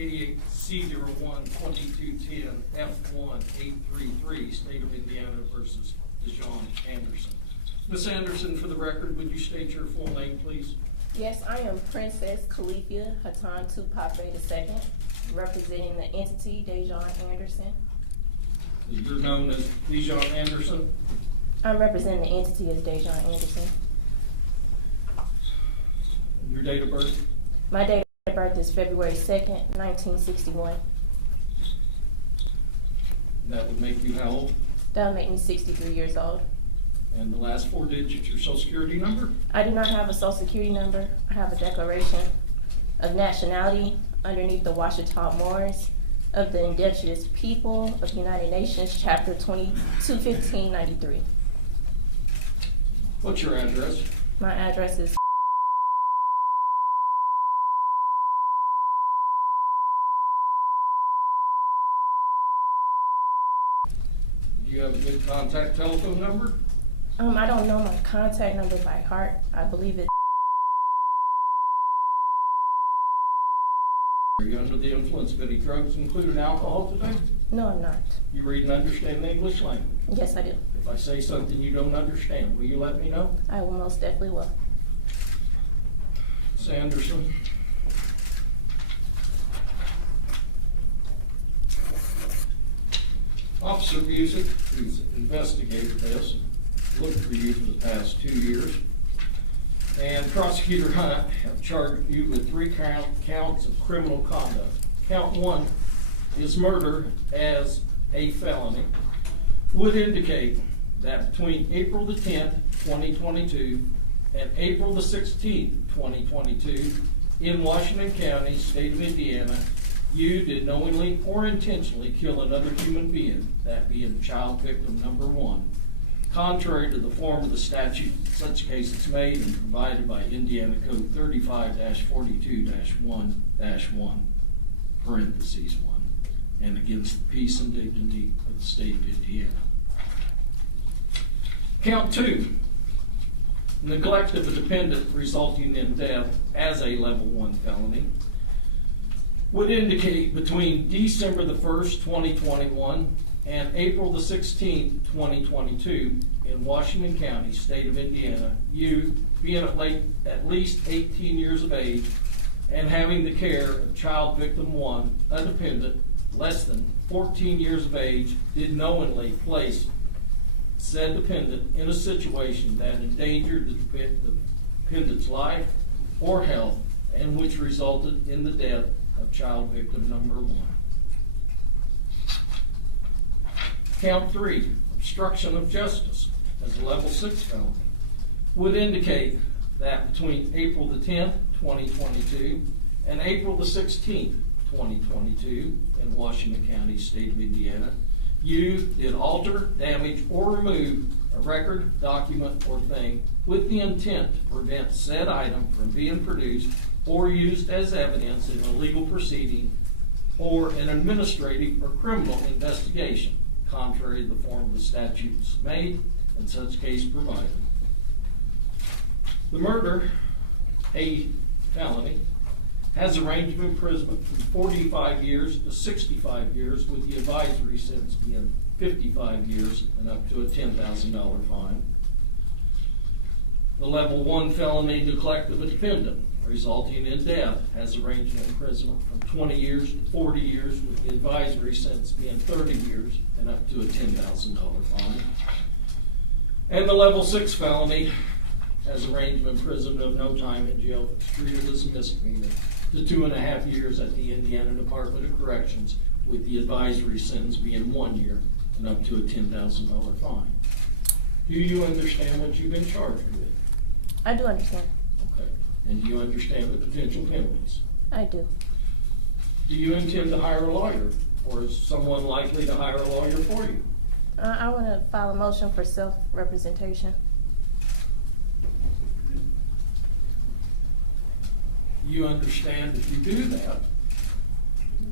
88C01-2210-F1-833, State of Indiana versus Dejon Anderson. Ms. Anderson, for the record, would you state your full name, please? Yes, I am Princess Califia Hatan Tupape II, representing the entity Dejon Anderson. You're known as Dejon Anderson? I'm representing the entity as Dejon Anderson. Your date of birth? My date of birth is February 2nd, 1961. That would make you how old? That would make me 63 years old. And the last four digits, your social security number? I do not have a social security number. I have a declaration of nationality underneath the Ouachita Moors of the Indigenous People of the United Nations, Chapter 21593. What's your address? My address is Do you have a good contact telephone number? I don't know my contact number by heart. I believe it. Are you under the influence of any drugs, including alcohol, today? No, I'm not. You read and understand the English language? Yes, I do. If I say something you don't understand, will you let me know? I will most definitely will. Ms. Anderson. Officer Busick, who's investigated this, looked for you for the past 2 years, and Prosecutor Hunt have charged you with 3 counts of criminal conduct. Count 1 is murder as a felony. Would indicate that between April the 10th, 2022 and April the 16th, 2022 in Washington County, State of Indiana, you did knowingly or intentionally kill another human being, that being child victim number 1, contrary to the form of the statute. Such case is made and provided by Indiana Code 35-42-1-1, parentheses 1, and against the peace and dignity of the state of Indiana. Count 2, neglect of a dependent resulting in death as a level 1 felony. Would indicate between December the 1st, 2021 and April the 16th, 2022 in Washington County, State of Indiana, you being at least 18 years of age and having the care of child victim 1, a dependent, less than 14 years of age, did knowingly place said dependent in a situation that endangered the dependent's life or health and which resulted in the death of child victim number 1. Count 3, obstruction of justice as a level 6 felony. Would indicate that between April the 10th, 2022 and April the 16th, 2022 in Washington County, State of Indiana, you did alter, damage, or remove a record, document, or thing with the intent to prevent said item from being produced or used as evidence in a legal proceeding or an administrative or criminal investigation, contrary to the form of the statutes made and such case provided. The murder, a felony, has a range of imprisonment from 45 years to 65 years, with the advisory sentence being 55 years and up to a $10,000 fine. The level 1 felony, neglect of a dependent resulting in death, has a range of imprisonment from 20 years to 40 years, with the advisory sentence being 30 years and up to a $10,000 fine. And the level 6 felony has a range of imprisonment of no time in jail if it's treated as a misdemeanor to 2.5 years at the Indiana Department of Corrections, with the advisory sentence being 1 year and up to a $10,000 fine. Do you understand what you've been charged with? I do understand. Okay. And do you understand the potential penalties? I do. Do you intend to hire a lawyer, or is someone likely to hire a lawyer for you? I want to file a motion for self-representation. You understand if you do that,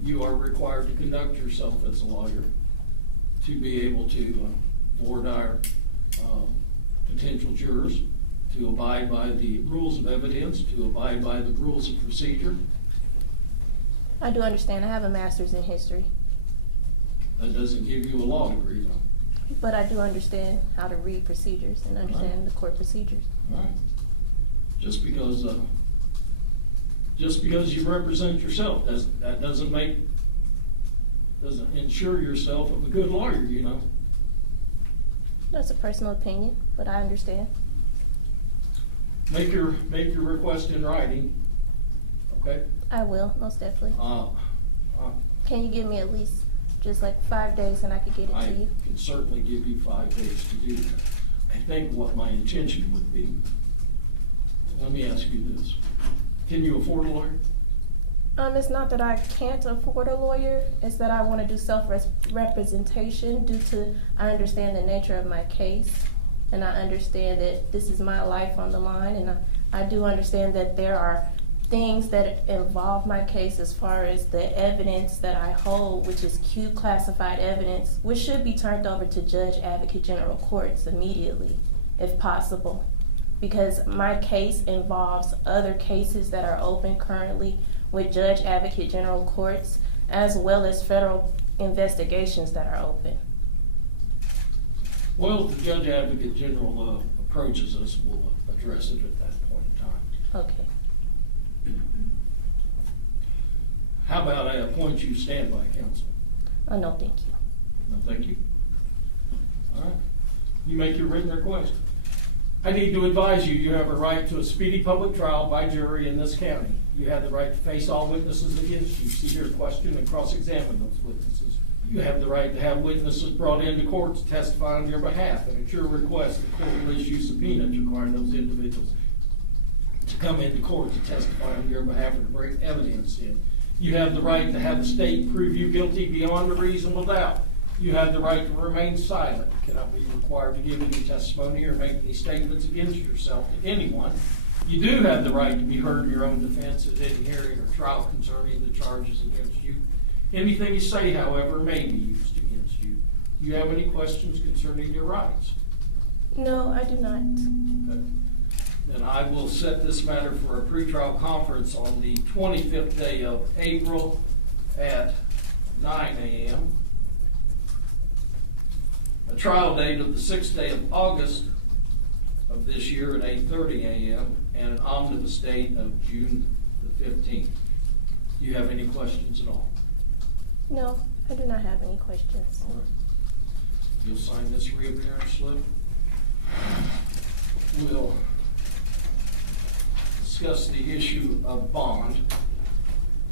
you are required to conduct yourself as a lawyer to be able to board our potential jurors, to abide by the rules of evidence, to abide by the rules of procedure. I do understand. I have a master's in history, That doesn't give you a law degree, though. but I do understand how to read procedures and understand the court procedures. All right. Just because you represent yourself, doesn't ensure yourself of a good lawyer, you know. That's a personal opinion, but I understand. Make your request in writing, okay? I will, most definitely. Uh, Can you give me at least just like 5 days and I could get it I to you? can certainly give you 5 days to do that. I think what my intention would be, let me ask you this. Can you afford a lawyer? It's not that I can't afford a lawyer, it's that I want to do self-representation due to, I understand the nature of my case, and I understand that this is my life on the line, and I do understand that there are things that involve my case as far as the evidence that I hold, which is Q classified evidence, which should be turned over to Judge Advocate General Courts immediately, if possible. Because my case involves other cases that are open currently with Judge Advocate General Courts, as well as federal investigations that are open. Well, if the Judge Advocate General approaches us, we'll address it at that point in time. Okay. How about I appoint you standby counsel? Oh, no, thank you. No, thank you. All right. You make your written request. I need to advise you, you have a right to a speedy public trial by jury in this county. You have the right to face all witnesses against you, see your question and cross-examine those witnesses. You have the right to have witnesses brought into court to testify on your behalf, and at your request, the court will issue subpoenas requiring those individuals to come into court to testify on your behalf and to bring evidence in. You have the right to have the state prove you guilty beyond a reasonable doubt. You have the right to remain silent. You cannot be required to give any testimony or make any statements against yourself to anyone. You do have the right to be heard in your own defense at any hearing or trial concerning the charges against you. Anything you say, however, may be used against you. Do you have any questions concerning your rights? No, I do not. Okay. Then I will set this matter for a pretrial conference on the 25th day of April at 9 a.m. A trial date of the 6th day of August of this year at 8:30 a.m. and an omnibus date of June the 15th. Do you have any questions at all? No, I do not have any questions. All right. You'll sign this reappearance slip. We'll discuss the issue of bond.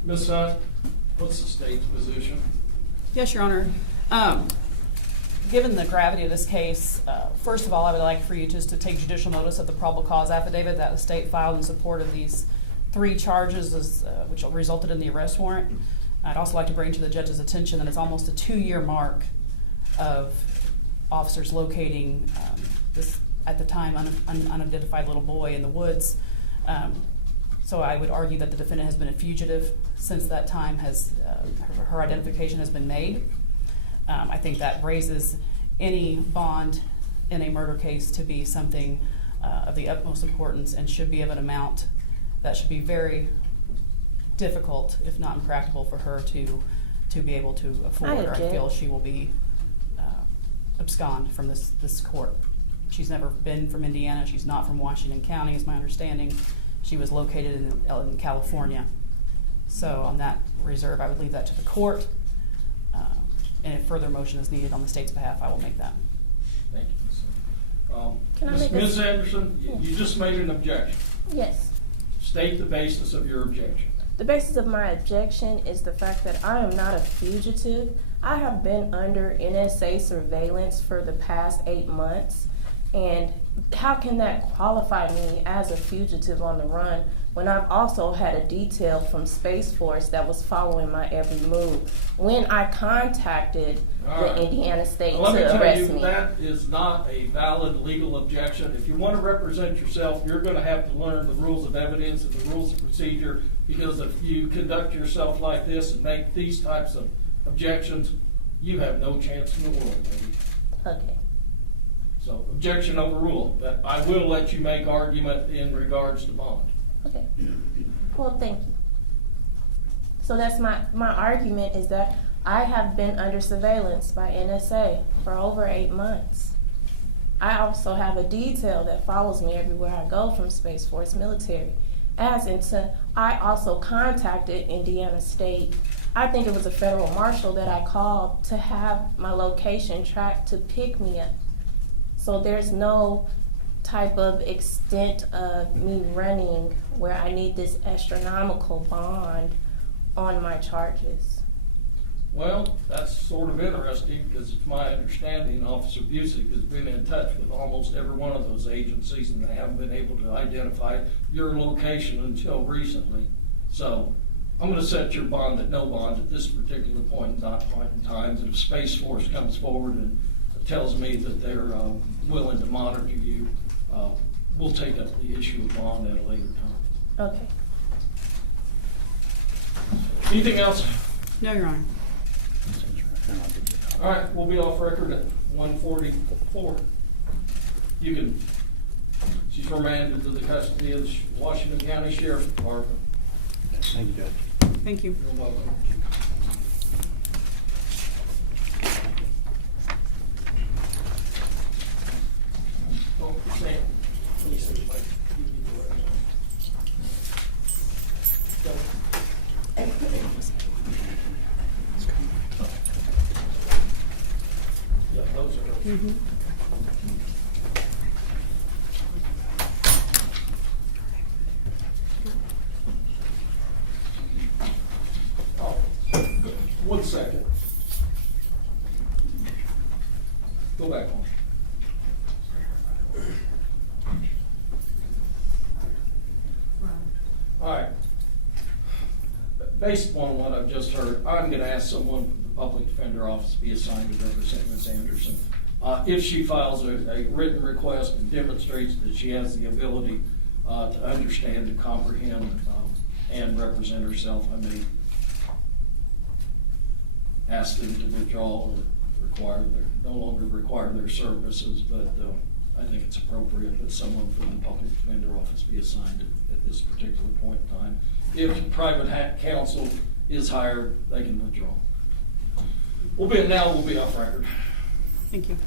Ms. Hunt, what's the state's position? Yes, Your Honor. Given the gravity of this case, first of all, I would like for you just to take judicial notice of the probable cause affidavit that the state filed in support of these 3 charges, which resulted in the arrest warrant. I'd also like to bring to the judge's attention that it's almost a 2-year mark of officers locating this, at the time, unidentified little boy in the woods. So I would argue that the defendant has been a fugitive since that time. Her identification has been made. I think that raises any bond in a murder case to be something of the utmost importance and should be of an amount that should be very difficult, if not impractical, for her to be able to afford, or I feel she will be abscond from this court. She's never been from Indiana. She's not from Washington County, is my understanding. She was located in California. So on that reserve, I would leave that to the court. And if further motion is needed on the state's behalf, I will make that. Thank you, Can I make Ms. Anderson, you just made an objection. Yes. State the basis of your objection. The basis of my objection is the fact that I am not a fugitive. I have been under NSA surveillance for the past 8 months. And how can that qualify me as a fugitive on the run when I've also had a detail from Space Force that was following my every move when I contacted the Indiana State to arrest me? That is not a valid legal objection. If you want to represent yourself, you're going to have to learn the rules of evidence and the rules of procedure, because if you conduct yourself like this and make these types of objections, you have no chance in the world, baby. Okay. So, objection overruled, but I will let you make argument in regards to bond. Okay. Well, thank you. So that's my argument is that I have been under surveillance by NSA for over 8 months. I also have a detail that follows me everywhere I go from Space Force Military. I also contacted Indiana State. I think it was a federal marshal that I called to have my location tracked to pick me up. So there's no type of extent of me running where I need this astronomical bond on my charges. Well, that's sort of interesting, because it's my understanding Officer Busick has been in touch with almost every one of those agencies, and they haven't been able to identify your location until recently. So I'm gonna set your bond at no bond at this particular point in time. And if Space Force comes forward and tells me that they're willing to monitor you, we'll take up the issue of bond at a later time. Okay. Anything else? No, Your Honor. All right, we'll be off record at 1:44. You can, she's remanded to the custody of the Washington County Sheriff's Department. Thank you, Judge. Thank you. You're welcome. Oh, Sam, let me see if I can give you the right one. Yeah, those are. Oh, good. 1 second. Go back on. All right. Based upon what I've just heard, I'm gonna ask someone from the Public Defender Office to be assigned to represent Ms. Anderson. If she files a written request and demonstrates that she has the ability to understand and comprehend and represent herself, I may ask them to withdraw or no longer require their services, but I think it's appropriate that someone from the Public Defender Office be assigned at this particular point in time. If private counsel is hired, they can withdraw. We'll be off record. Thank you.